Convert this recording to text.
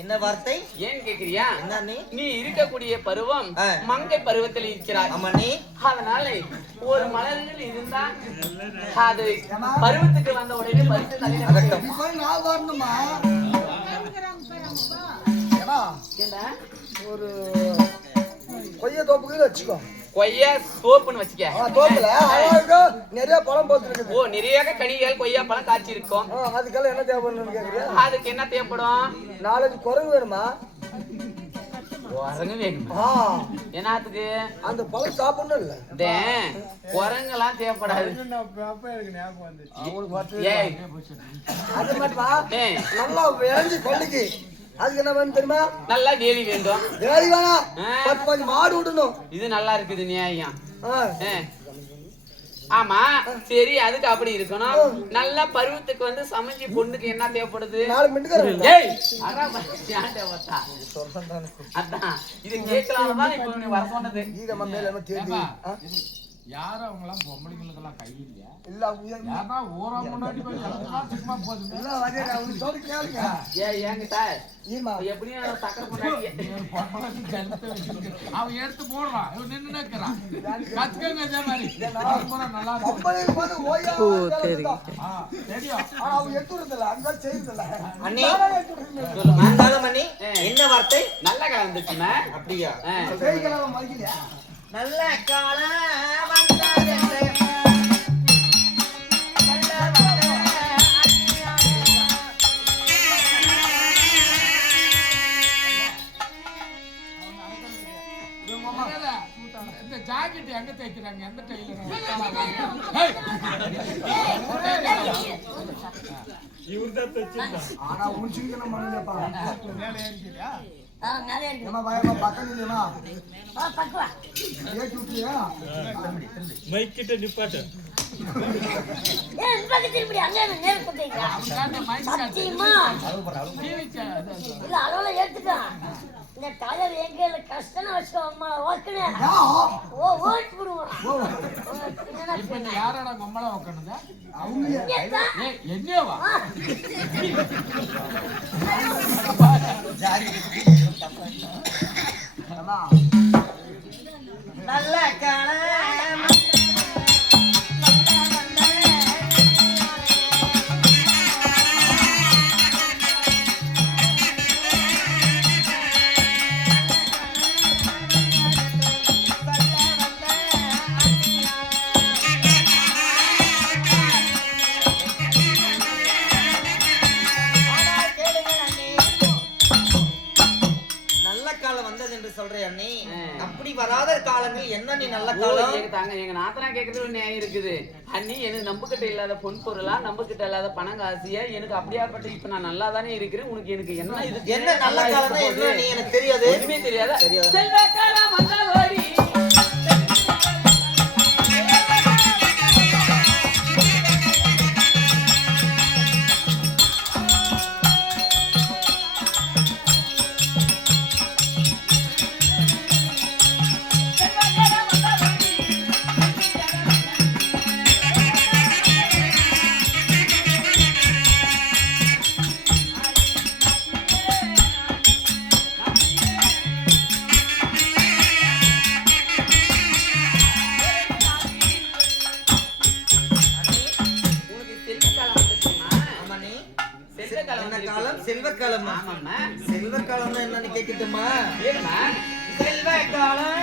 என்ன வார்த்தை ஏன் கேக்குறியா? என்ன நீ இருக்கக்கூடிய பருவம் மங்கை பருவத்தில் இருக்கிறாய். ஆமா நீ அதனால ஒரு மலர்கள் இருந்தா அது பருவத்துக்கு வந்த உடனே பரிசு ஒரு கொய்யா தோப்புக்கு வச்சுக்கோ. கொய்யா தோப்புன்னு வச்சுக்க. தோப்புல நிறைய பழம் போட்டுருக்கு. ஓ, நிறைய கனிகள் கொய்யா பழம் காய்ச்சி இருக்கும். அதுக்கெல்லாம் என்ன தேவைப்படுன்னு கேக்குறியா? அதுக்கு என்ன தேவைப்படும்? 4 குரங்கு வேணுமா? குரங்கு வேணுமா? என்னத்துக்கு? அந்த பழம் சாப்பிடணும் இல்ல. குரங்கெல்லாம் தேவைப்படாது. நல்லா விளைஞ்சி கொள்ளைக்கு அதுக்கு என்ன வேணும் தெரியுமா? நல்லா வேலி வேண்டும். வேலி வேணாம், 10 மாடு விடணும். இது நல்லா இருக்குது நியாயம். ஆமா சரி, அதுக்கு அப்படி இருக்கணும். நல்ல பருவத்துக்கு வந்து சமைஞ்சி பொண்ணுக்கு என்ன தேவைப்படுது? 4 மினிட். அதான் இது கேட்கலாம் இப்ப வர சொன்னது. யாரும் அவங்க எல்லாம் பொம்பளைங்களுக்கு எல்லாம் கை இல்லையா? இல்ல யாரா ஊரா முன்னாடி போய் சும்மா போதும். இல்ல அதே அவங்க சொல்ல கேளுங்க. ஏங்க சார் எப்படியும் சக்கரை போட்டாங்க அவன் எடுத்து போடுறான், இவன் நின்று நிற்கிறான். கத்துக்கங்க இதே மாதிரி நல்லா அவங்க எடுத்துறதில்ல, அந்த செய்யறதில்ல. அண்ணி அண்ணி என்ன வார்த்தை? நல்ல காலம் வந்துச்சுன்னா அப்படியா? நல்ல காலம் வந்தது. இந்த ஜாக்கெட் எங்க தைக்கிறாங்க? எந்த டைலர்? இவர்தான் தைச்சிருக்கா. ஆனா உன்சிங்க நம்ம பண்ணலப்பா. மேல ஏறிக்கிறியா? மேல ஏறி. நம்ம பயமா பக்கம் இல்லையா? பக்கவா. ஏறி விட்டியா? மைக் கிட்ட நிப்பாட்டு. ஏன் பக்கத்துல இப்படி அங்க நேரா போறீங்க? அவங்க மைக் சத்தியமா. இல்ல அளவுல ஏத்துட்டா. இந்த டயர் எங்கல கஷ்டமா வச்சுக்கோ அம்மா ஓக்கனே. ஓட் போடுவான். இப்போ நீ யாரடா கம்மள ஓக்கனது? அவங்க ஏய் என்னேவா? நல்ல காலம் அப்படி வராத காலங்கள் என்ன? நீ நல்ல காலம் தாங்க. எங்க நாத்தனா கேக்குறது ஒரு நியாயம் இருக்குது. அண்ணி எனக்கு நம்பகிட்ட இல்லாத பொன் பொருளா, நம்பகிட்ட இல்லாத பணம் காசியா, எனக்கு அப்படியாப்பட்ட இப்ப நான் நல்லா தானே இருக்கிறேன். உனக்கு எனக்கு என்ன இது என்ன நல்ல காலம் என்ன? நீ எனக்கு தெரியாது, ஒண்ணுமே தெரியாதா? செல்வ காலம் வந்ததோடி செல்வக்காலம். செல்வக்காலம் என்னன்னு கேட்கட்டுமா? செல்வக்காலம்